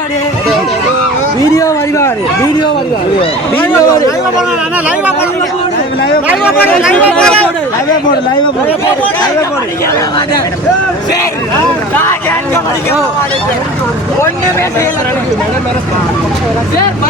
video વાળી વાળી video વાળી વાળી વિડીયો વાળી લાઈવ બોલો નાના લાઈવ બોલો લાઈવ લાઈવ બોલો લાઈવ બોલો લાઈવ બોલો લાઈવ બોલો લાઈવ બોલો લાઈવ બોલો જે કા કે આ કે વાળી કે વાળી કોણ ને મે સે લાગે મને મેરા સ્ટાર છે સર